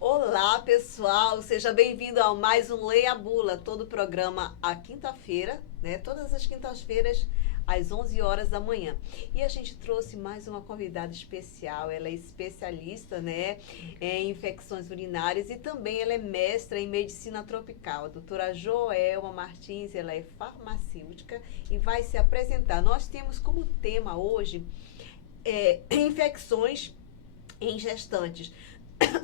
Olá, pessoal, seja bem-vindo a mais um Leia a Bula, todo o programa à quinta-feira, né? Todas as quintas-feiras, às 11 horas da manhã. E a gente trouxe mais uma convidada especial, ela é especialista, né, em infecções urinárias e também ela é mestra em medicina tropical. A doutora Joelma Martins, ela é farmacêutica e vai se apresentar. Nós temos como tema hoje infecções em gestantes.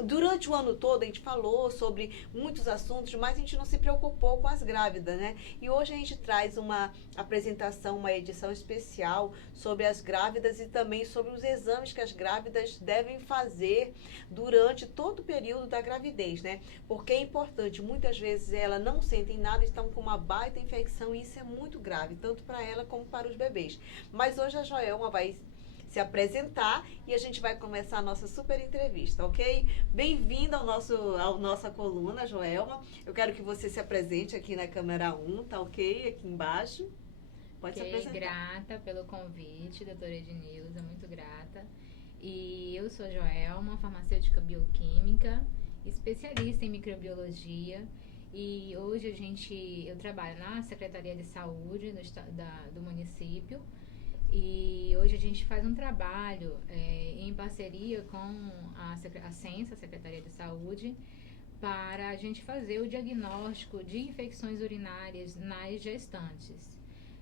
Durante o ano todo a gente falou sobre muitos assuntos, mas a gente não se preocupou com as grávidas, né? E hoje a gente traz uma apresentação, uma edição especial sobre as grávidas e também sobre os exames que as grávidas devem fazer durante todo o período da gravidez, né? Porque é importante, muitas vezes elas não sentem nada, estão com uma baita infecção e isso é muito grave, tanto para ela como para os bebês. Mas hoje a Joelma vai se apresentar e a gente vai começar a nossa super entrevista, ok? Bem-vindo ao nossa coluna, Joelma. Eu quero que você se apresente aqui na câmera 1, tá ok? Aqui embaixo. Pode se apresentar. Grata pelo convite, doutora Ednilza, muito grata. E eu sou Joelma, farmacêutica bioquímica, especialista em microbiologia. E hoje eu trabalho na Secretaria de Saúde do município. E hoje a gente faz um trabalho em parceria com a Censa, a Secretaria de Saúde, para a gente fazer o diagnóstico de infecções urinárias nas gestantes.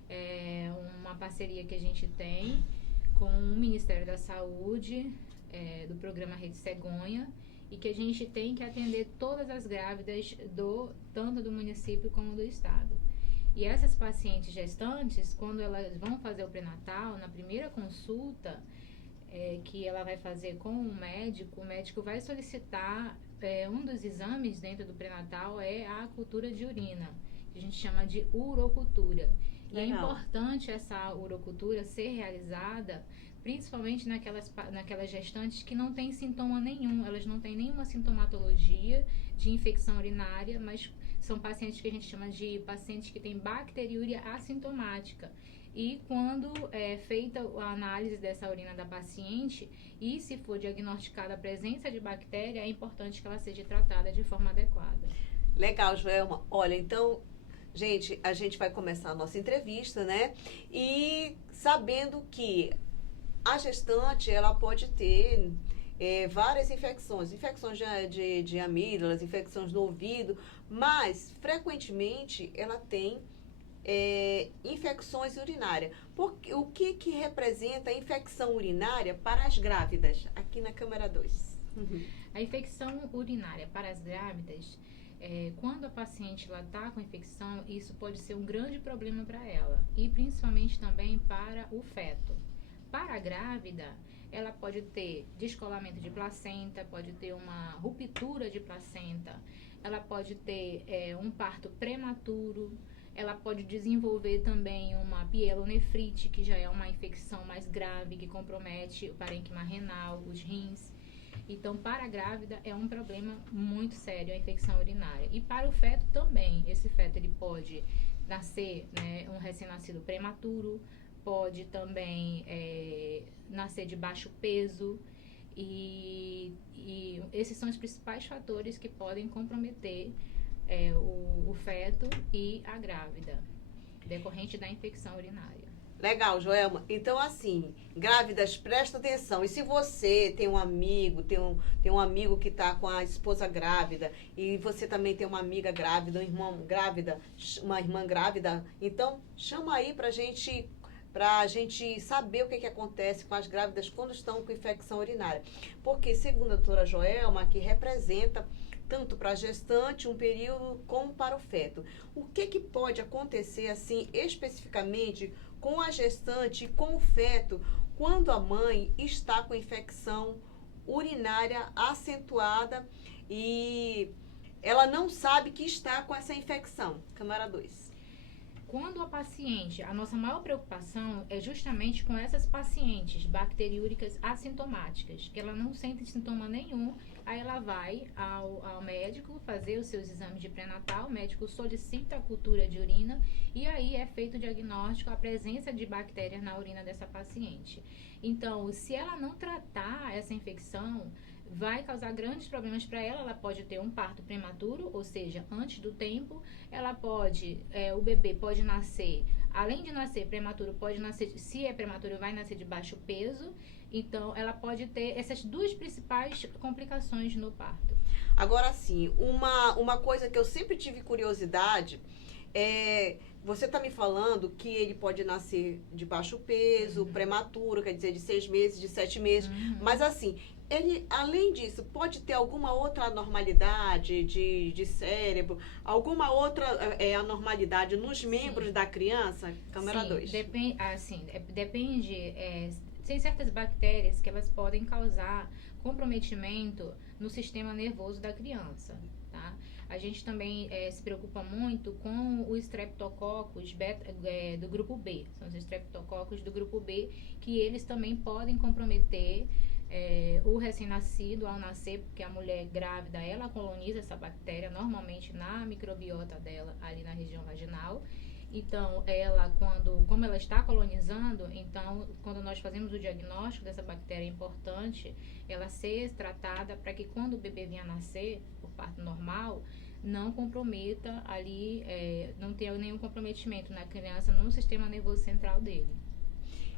É uma parceria que a gente tem com o Ministério da Saúde, do programa Rede Cegonha, e que a gente tem que atender todas as grávidas tanto do município como do estado. E essas pacientes gestantes, quando elas vão fazer o pré-natal, na primeira consulta que ela vai fazer com o médico vai solicitar um dos exames dentro do pré-natal é a cultura de urina, que a gente chama de urocultura. E é importante essa urocultura ser realizada principalmente naquelas gestantes que não têm sintoma nenhum, elas não têm nenhuma sintomatologia de infecção urinária, mas são pacientes que a gente chama de pacientes que têm bacteriúria assintomática. E quando é feita a análise dessa urina da paciente e se for diagnosticada a presença de bactéria, é importante que ela seja tratada de forma adequada. Legal, Joelma. Olha, então, gente, a gente vai começar a nossa entrevista, né? E sabendo que a gestante, ela pode ter várias infecções de amígdalas, infecções do ouvido, mas frequentemente ela tem infecções urinárias. O que representa a infecção urinária para as grávidas? Aqui na câmera 2. A infecção urinária para as grávidas, quando a paciente está com infecção, isso pode ser um grande problema para ela e principalmente também para o feto. Para a grávida, ela pode ter descolamento de placenta, pode ter uma ruptura de placenta, ela pode ter um parto prematuro, ela pode desenvolver também uma pielonefrite, que já é uma infecção mais grave, que compromete o parênquima renal, os rins. Então, para a grávida, é um problema muito sério a infecção urinária. E para o feto também, esse feto ele pode nascer, né, um recém-nascido prematuro, pode também nascer de baixo peso e esses são os principais fatores que podem comprometer o feto e a grávida, decorrente da infecção urinária. Legal, Joelma. Então, assim, grávidas, presta atenção. E se você tem um amigo, tem um amigo que está com a esposa grávida, e você também tem uma amiga grávida, uma irmã grávida, então chama aí pra gente saber o que acontece com as grávidas quando estão com infecção urinária. Porque, segundo a doutora Joelma, que representa tanto para a gestante um período como para o feto. O que pode acontecer, assim, especificamente com a gestante e com o feto quando a mãe está com infecção urinária acentuada e ela não sabe que está com essa infecção? Câmara 2. Quando a nossa maior preocupação é justamente com essas pacientes bacteriúricas assintomáticas, que ela não sente sintoma nenhum Aí ela vai ao médico fazer os seus exames de pré-natal, o médico solicita a cultura de urina e aí é feito o diagnóstico, a presença de bactérias na urina dessa paciente. Então, se ela não tratar essa infecção, vai causar grandes problemas para ela. Ela pode ter um parto prematuro, ou seja, antes do tempo. Ela pode, o bebê pode nascer, além de nascer prematuro, pode nascer, se é prematuro, vai nascer de baixo peso. Então, ela pode ter essas duas principais complicações no parto. Agora, sim, uma coisa que eu sempre tive curiosidade é... Você está me falando que ele pode nascer de baixo peso, prematuro, quer dizer, de 6 meses, de 7 meses. Mas, assim, ele, além disso, pode ter alguma outra anormalidade de cérebro, alguma outra anormalidade nos membros da criança? Câmera 2. Depende. Tem certas bactérias que elas podem causar comprometimento no sistema nervoso da criança, tá? A gente também se preocupa muito com os streptococcus do grupo B. São os streptococcus do grupo B, que eles também podem comprometer o recém-nascido ao nascer, porque a mulher grávida, ela coloniza essa bactéria normalmente na microbiota dela, ali na região vaginal. Então, como ela está colonizando, então, quando nós fazemos o diagnóstico dessa bactéria, é importante ela ser tratada para que quando o bebê venha a nascer, por parto normal, não comprometa ali, não tenha nenhum comprometimento na criança no sistema nervoso central dele.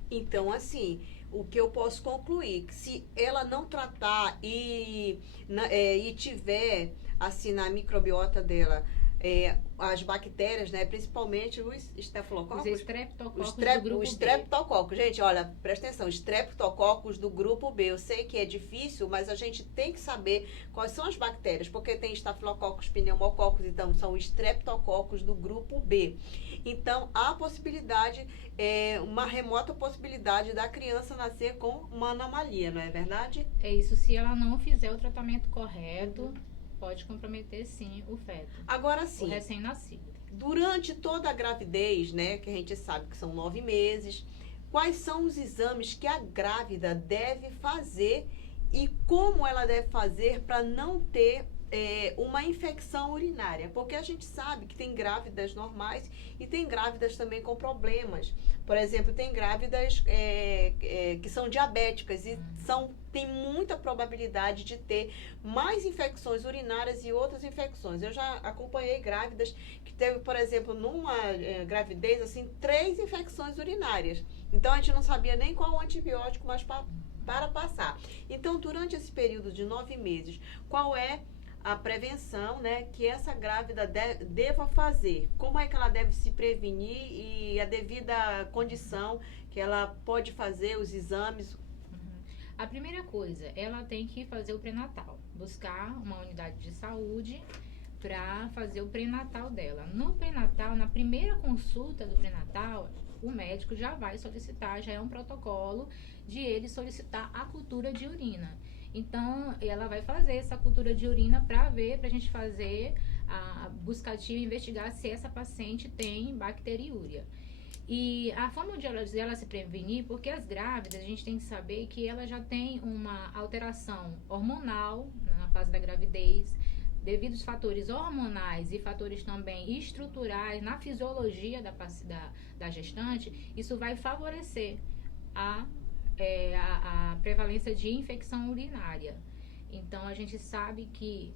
Então, assim, o que eu posso concluir, que se ela não tratar e tiver, assim, na microbiota dela, as bactérias, né, principalmente os estafilococcus. Os streptococcus do grupo B. Streptococcus. Gente, olha, presta atenção, streptococcus do grupo B. Eu sei que é difícil, mas a gente tem que saber quais são as bactérias, porque tem estafilococcus, pneumococcus, então são streptococcus do grupo B. Então, há possibilidade, uma remota possibilidade da criança nascer com uma anomalia, não é verdade? É isso, se ela não fizer o tratamento correto, pode comprometer sim o feto. Agora sim. O recém-nascido. Durante toda a gravidez, né, que a gente sabe que são 9 meses, quais são os exames que a grávida deve fazer e como ela deve fazer para não ter uma infecção urinária? Porque a gente sabe que tem grávidas normais e tem grávidas também com problemas. Por exemplo, tem grávidas que são diabéticas e tem muita probabilidade de ter mais infecções urinárias e outras infecções. Eu já acompanhei grávidas que teve, por exemplo, numa gravidez, assim, 3 infecções urinárias. Então, a gente não sabia nem qual o antibiótico mais para passar. Então, durante esse período de 9 meses, qual é a prevenção, né, que essa grávida deva fazer? Como é que ela deve se prevenir e a devida condição que ela pode fazer, os exames? A primeira coisa, ela tem que fazer o pré-natal, buscar uma unidade de saúde para fazer o pré-natal dela. No pré-natal, na primeira consulta do pré-natal, o médico já vai solicitar, já é um protocolo de ele solicitar a cultura de urina. Então, ela vai fazer essa cultura de urina para ver, para a gente fazer a buscativa, investigar se essa paciente tem bacteriúria. E a forma de ela se prevenir, porque as grávidas, a gente tem que saber que ela já tem uma alteração hormonal na fase da gravidez, devido aos fatores hormonais e fatores também estruturais na fisiologia da gestante, isso vai favorecer a prevalência de infecção urinária. Então, a gente sabe que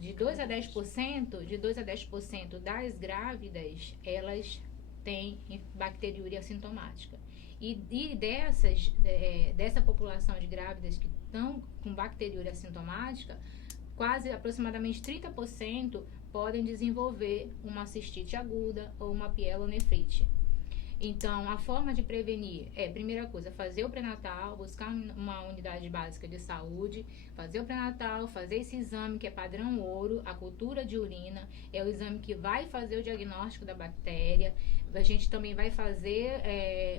de 2 a 10% das grávidas, elas têm bacteriúria assintomática. E dessa população de grávidas que estão com bacteriúria assintomática, aproximadamente 30% podem desenvolver uma cistite aguda ou uma pielonefrite. Então, a forma de prevenir primeira coisa, fazer o pré-natal, buscar uma unidade básica de saúde, fazer o pré-natal, fazer esse exame que é padrão ouro, a cultura de urina, é o exame que vai fazer o diagnóstico da bactéria. A gente também vai fazer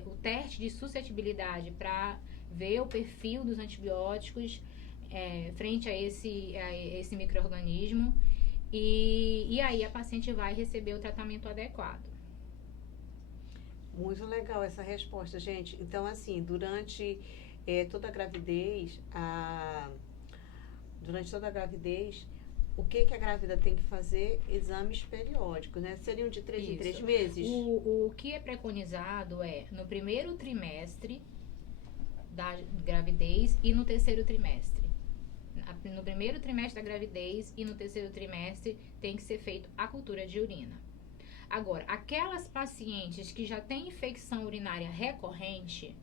o teste de suscetibilidade para ver o perfil dos antibióticos frente a esse micro-organismo. E aí a paciente vai receber o tratamento adequado. Muito legal essa resposta, gente. Então, assim, durante toda a gravidez, durante toda a gravidez, o que a grávida tem que fazer? Exames periódicos, né? Seriam de 3 em 3 meses? O que é preconizado é no primeiro trimestre da gravidez e no terceiro trimestre. No primeiro trimestre da gravidez e no terceiro trimestre tem que ser feito a cultura de urina. Agora, aquelas pacientes que já têm infecção urinária recorrente,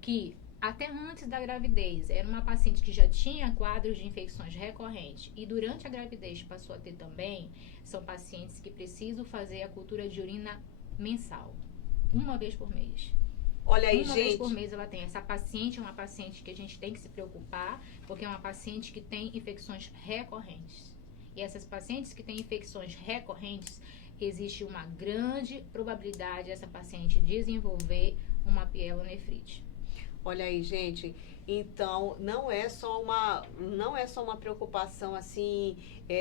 que até antes da gravidez era uma paciente que já tinha quadros de infecções recorrentes e durante a gravidez passou a ter também, são pacientes que precisam fazer a cultura de urina mensal, uma vez por mês. Olha aí, uma gente. vez por mês ela tem. Essa paciente é uma paciente que a gente tem que se preocupar, porque é uma paciente que tem infecções recorrentes. E essas pacientes que têm infecções recorrentes, existe uma grande probabilidade dessa paciente desenvolver uma pielonefrite. Olha aí, gente. Então, não é só uma preocupação assim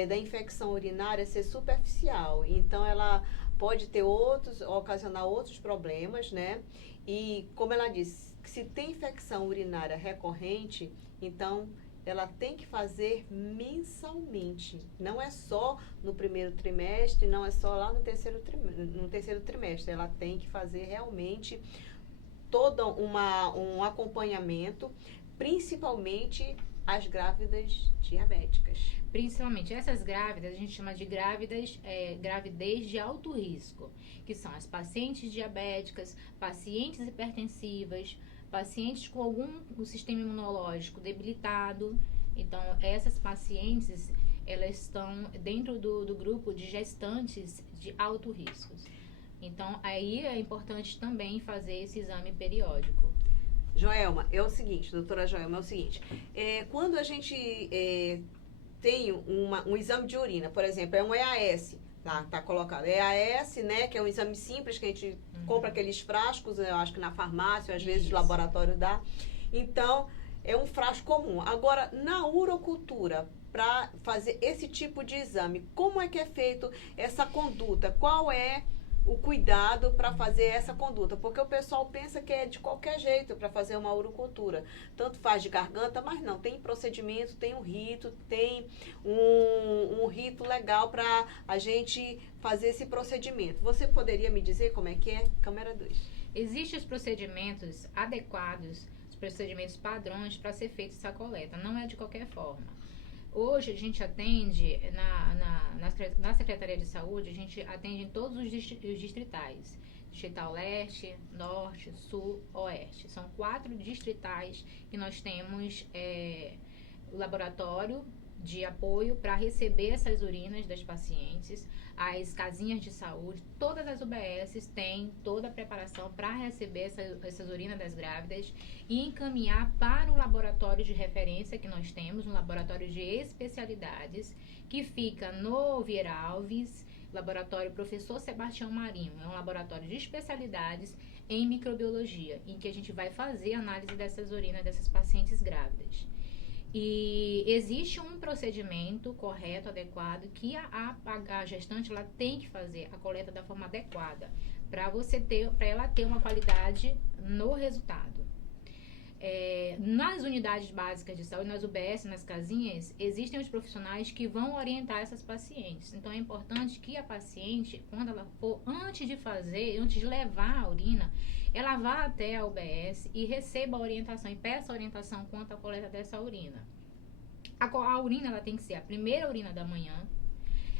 da infecção urinária ser superficial. Então, ela pode ter ocasionar outros problemas, né? E, como ela disse, se tem infecção urinária recorrente, então ela tem que fazer mensalmente. Não é só no primeiro trimestre, não é só lá no terceiro trimestre. Ela tem que fazer realmente todo um acompanhamento, principalmente as grávidas diabéticas. Principalmente essas grávidas, a gente chama de gravidez de alto risco, que são as pacientes diabéticas, pacientes hipertensivas, pacientes com algum sistema imunológico debilitado. Então, essas pacientes, elas estão dentro do grupo de gestantes de alto risco. Então, aí é importante também fazer esse exame periódico. Joelma, é o seguinte, doutora Joelma, é o seguinte, quando a gente tem um exame de urina, por exemplo, é um EAS, tá colocado, EAS, né, que é um exame simples que a gente compra aqueles frascos, eu acho que na farmácia, às vezes o laboratório dá, então é um frasco comum. Agora, na urocultura, para fazer esse tipo de exame, como é que é feito essa conduta? Qual é o cuidado para fazer essa conduta? Porque o pessoal pensa que é de qualquer jeito para fazer uma urocultura. Tanto faz de garganta, mas não. Tem procedimento, tem um rito, tem um rito legal para a gente fazer esse procedimento. Você poderia me dizer como é que é? Câmera 2. Existem os procedimentos adequados, os procedimentos padrões para ser feita essa coleta. Não é de qualquer forma. Hoje a gente atende na Secretaria de Saúde, a gente atende em todos os distritais. Distrital Leste, Norte, Sul, Oeste. São 4 distritais que nós temos o laboratório de apoio para receber essas urinas das pacientes, as casinhas de saúde, todas as UBSs têm toda a preparação para receber essas urinas das grávidas e encaminhar para o laboratório de referência que nós temos, um laboratório de especialidades, que fica no Vieira Alves, laboratório Professor Sebastião Marinho. É um laboratório de especialidades em microbiologia, em que a gente vai fazer análise dessas urinas dessas pacientes grávidas. E existe um procedimento correto, adequado, que a gestante ela tem que fazer a coleta da forma adequada para ela ter uma qualidade no resultado. Nas unidades básicas de saúde, nas UBS, nas casinhas, existem os profissionais que vão orientar essas pacientes. Então, é importante que a paciente, quando ela for, antes de levar a urina, ela vá até a UBS e receba a orientação, e peça a orientação quanto à coleta dessa urina. A urina, ela tem que ser a primeira urina da manhã,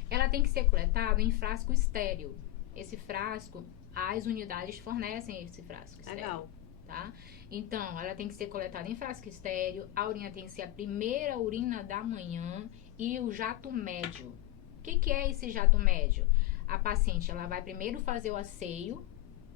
ela tem que ser coletada em frasco estéril. Esse frasco, as unidades fornecem esse frasco estéril. Legal. Tá? Então, ela tem que ser coletada em frasco estéril, a urina tem que ser a primeira urina da manhã e o jato médio. O que é esse jato médio? A paciente, ela vai primeiro fazer o asseio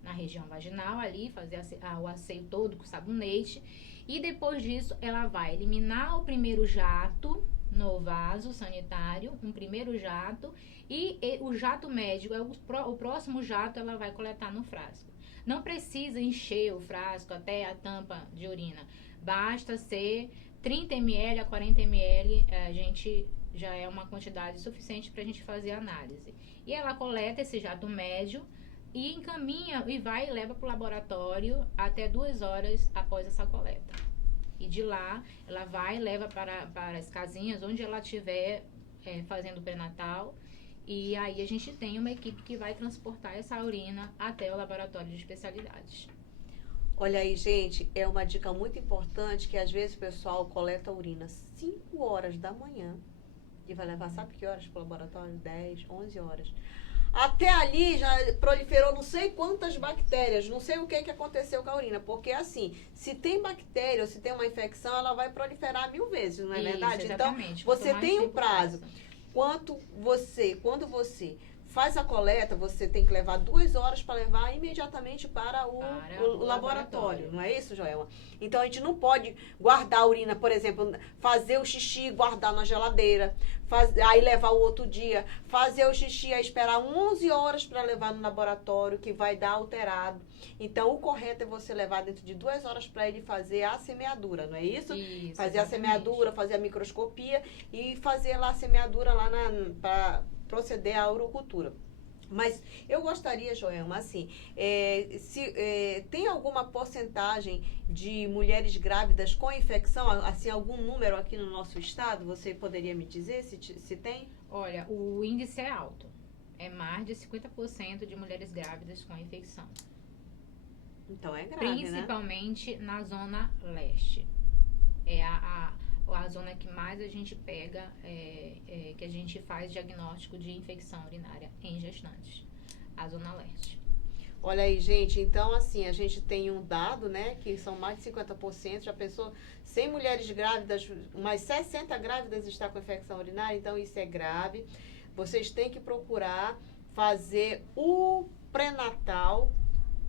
na região vaginal ali, fazer o asseio todo com sabonete, e depois disso ela vai eliminar o primeiro jato no vaso sanitário, um primeiro jato, e o jato médio é o próximo jato, ela vai coletar no frasco. Não precisa encher o frasco até a tampa de urina, basta ser 30 ml a 40 ml, a gente já é uma quantidade suficiente para a gente fazer a análise. E ela coleta esse jato médio e encaminha e leva para o laboratório até 2 horas após essa coleta. E de lá, ela vai e leva para as casinhas onde ela estiver fazendo o pré-natal. E aí a gente tem uma equipe que vai transportar essa urina até o laboratório de especialidades. Olha aí, gente, é uma dica muito importante que às vezes o pessoal coleta a urina 5 horas da manhã e vai levar, sabe que horas para o laboratório? 10, 11 horas. Até ali já proliferou não sei quantas bactérias, não sei o que aconteceu com a urina, porque assim, se tem bactéria ou se tem uma infecção, ela vai proliferar 1000 vezes, não é verdade? Então, você tem um prazo. Quando você faz a coleta, você tem que levar 2 horas para levar imediatamente para o laboratório. Não é isso, Joelma? Então, a gente não pode guardar a urina, por exemplo, fazer o xixi e guardar na geladeira, aí levar o outro dia, fazer o xixi e esperar 11 horas para levar no laboratório, que vai dar alterado. Então, o correto é você levar dentro de 2 horas para ele fazer a semeadura, não é isso? Isso, fazer exatamente. A semeadura, fazer a microscopia e fazer lá a semeadura lá para proceder à urocultura. Mas eu gostaria, Joelma, assim, tem alguma porcentagem de mulheres grávidas com infecção, assim, algum número aqui no nosso estado? Você poderia me dizer se tem? Olha, o índice é alto. É mais de 50% de mulheres grávidas com infecção. Então é grave, principalmente, né? Na zona leste. É a zona que mais a gente pega, que a gente faz diagnóstico de infecção urinária em gestantes. A zona leste. Olha aí, gente, então assim, a gente tem um dado, né, que são mais de 50%, já pensou, 100 mulheres grávidas, umas 60 grávidas estão com infecção urinária, então isso é grave. Vocês têm que procurar fazer o pré-natal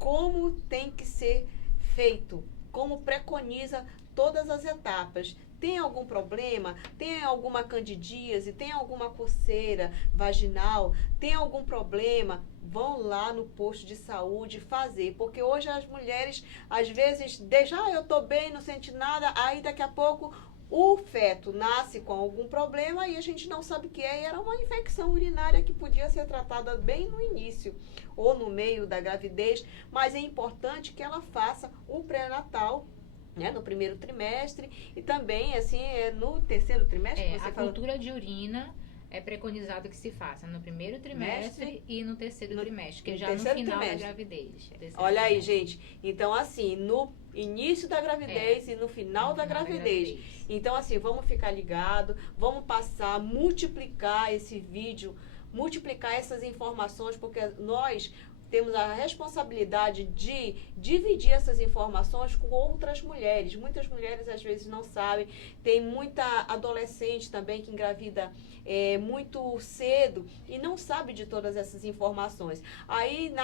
como tem que ser feito, como preconiza todas as etapas. Tem algum problema? Tem alguma candidíase? Tem alguma coceira vaginal? Tem algum problema? Vão lá no posto de saúde fazer. Porque hoje as mulheres, às vezes, eu tô bem, não senti nada, aí daqui a pouco o feto nasce com algum problema e a gente não sabe o que é. E era uma infecção urinária que podia ser tratada bem no início ou no meio da gravidez. Mas é importante que ela faça o pré-natal, né, no primeiro trimestre e também, assim, no terceiro trimestre. A cultura de urina é preconizado que se faça no primeiro trimestre e no terceiro trimestre, que é já no final da gravidez. Olha aí, gente. Então, assim, no início da gravidez e no final da gravidez. Então, assim, vamos ficar ligado, vamos passar, multiplicar esse vídeo, multiplicar essas informações, porque nós temos a responsabilidade de dividir essas informações com outras mulheres. Muitas mulheres às vezes não sabem. Tem muita adolescente também que engravida muito cedo e não sabe de todas essas informações. Aí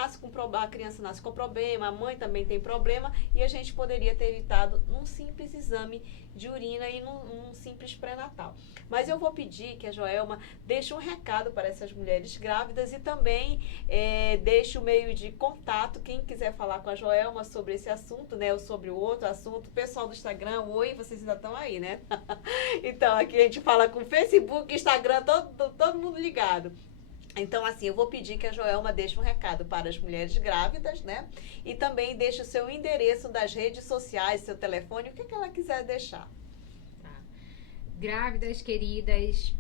a criança nasce com problema, a mãe também tem problema e a gente poderia ter evitado num simples exame de urina e num simples pré-natal. Mas eu vou pedir que a Joelma deixe um recado para essas mulheres grávidas e também deixe o meio de contato, quem quiser falar com a Joelma sobre esse assunto, né, ou sobre o outro assunto, pessoal do Instagram, oi, vocês ainda estão aí, né? Então, aqui a gente fala com Facebook, Instagram, todo mundo ligado. Então, assim, eu vou pedir que a Joelma deixe um recado para as mulheres grávidas, né? E também deixe o seu endereço das redes sociais, seu telefone, o que ela quiser deixar. Tá. Grávidas, queridas,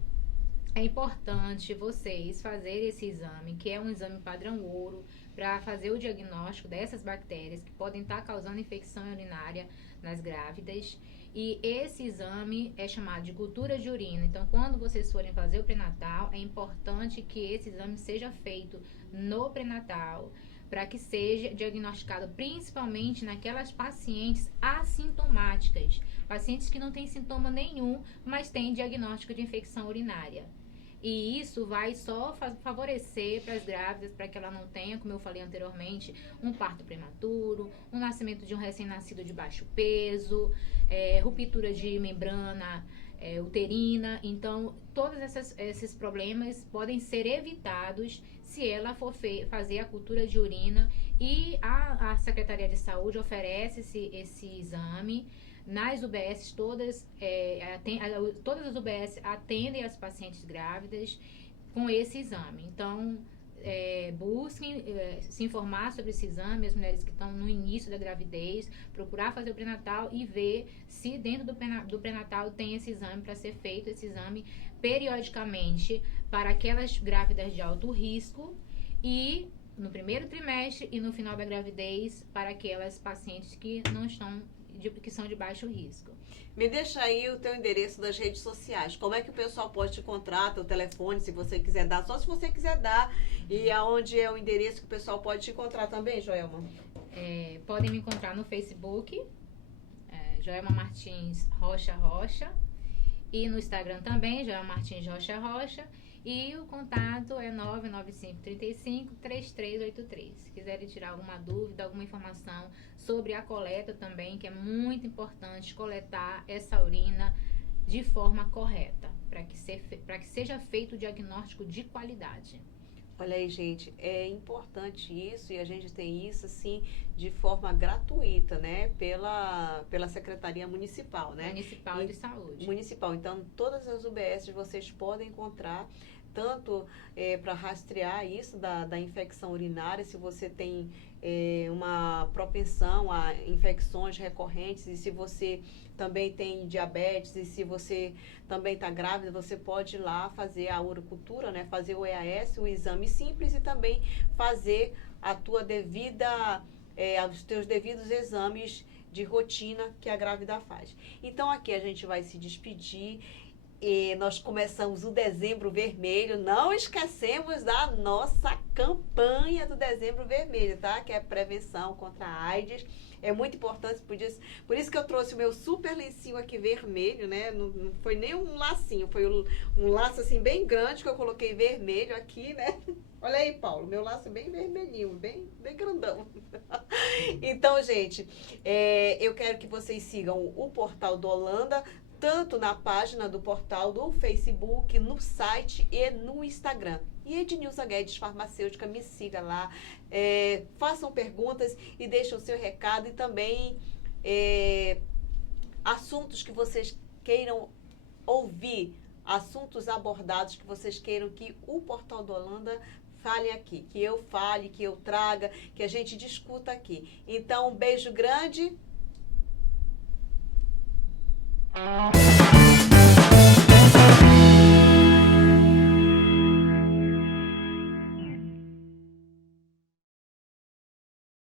é importante vocês fazerem esse exame, que é um exame padrão ouro, para fazer o diagnóstico dessas bactérias que podem estar causando infecção urinária nas grávidas. E esse exame é chamado de cultura de urina. Então, quando vocês forem fazer o pré-natal, é importante que esse exame seja feito no pré-natal, para que seja diagnosticado principalmente naquelas pacientes assintomáticas, pacientes que não têm sintoma nenhum, mas têm diagnóstico de infecção urinária. E isso vai só favorecer para as grávidas, para que ela não tenha, como eu falei anteriormente, um parto prematuro, um nascimento de um recém-nascido de baixo peso, ruptura de membrana uterina. Então, todos esses problemas podem ser evitados se ela for fazer a cultura de urina. E a Secretaria de Saúde oferece esse exame. Nas UBS, todas as UBS atendem as pacientes grávidas com esse exame. Então, busquem se informar sobre esse exame, as mulheres que estão no início da gravidez, procurar fazer o pré-natal e ver se dentro do pré-natal tem esse exame para ser feito, esse exame periodicamente para aquelas grávidas de alto risco e no primeiro trimestre e no final da gravidez para aquelas pacientes que não estão que são de baixo risco. Me deixa aí o teu endereço das redes sociais. Como é que o pessoal pode te encontrar, teu telefone, se você quiser dar, só se você quiser dar. E aonde é o endereço que o pessoal pode te encontrar também, Joelma? Podem me encontrar no Facebook, Joelma Martins Rocha Rocha. E no Instagram também, Joelma Martins Rocha Rocha. E o contato é 995-35-3383. Se quiserem tirar alguma dúvida, alguma informação sobre a coleta também, que é muito importante coletar essa urina de forma correta, para que seja feito o diagnóstico de qualidade. Olha aí, gente, é importante isso e a gente tem isso, assim, de forma gratuita, né? Pela Secretaria Municipal, né? Municipal de Saúde. Municipal. Então, todas as UBSs vocês podem encontrar, tanto para rastrear isso da infecção urinária, se você tem uma propensão a infecções recorrentes e se você também tem diabetes e se você também está grávida, você pode ir lá fazer a urocultura, né? Fazer o EAS, o exame simples e também fazer a tua os teus devidos exames de rotina que a grávida faz. Então aqui a gente vai se despedir. E nós começamos o Dezembro Vermelho, não esquecemos da nossa campanha do Dezembro Vermelho, tá? Que é prevenção contra a AIDS. É muito importante, por isso que eu trouxe o meu super lencinho aqui vermelho, né? Não foi nem um lacinho, foi um laço assim bem grande que eu coloquei vermelho aqui, né? Olha aí, Paulo, meu laço é bem vermelhinho, bem grandão. Então, gente, eu quero que vocês sigam o Portal do Holanda, tanto na página do portal do Facebook, no site e no Instagram. E Ednilza Guedes Farmacêutica, me siga lá, façam perguntas e deixem o seu recado e também assuntos que vocês queiram ouvir, assuntos abordados que vocês queiram que o Portal do Holanda fale aqui, que eu fale, que eu traga, que a gente discuta aqui. Então, um beijo grande.